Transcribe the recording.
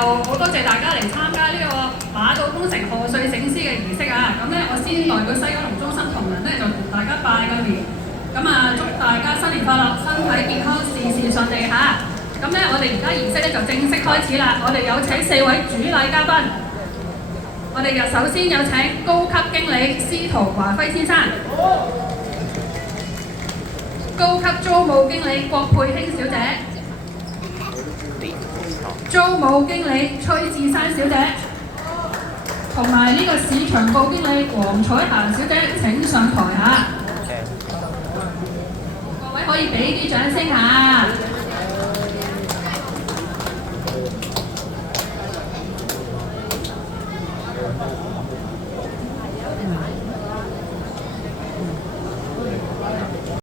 好多謝大家嚟參加呢個馬道工程賀歲醒獅嘅儀式啊！咁咧，我先代表西九龍中心同仁咧就同大家拜個年，咁啊祝大家新年快樂，身體健康，事事順利嚇！咁咧，我哋而家儀式咧就正式開始啦！我哋有請4位主禮嘉賓，我哋首先有請高級經理司徒華輝先生，高級租務經理郭佩卿小姐。租務經理崔志山小姐，同埋呢個市場部經理黃彩嫻小姐請上台嚇，各位可以俾啲掌聲嚇。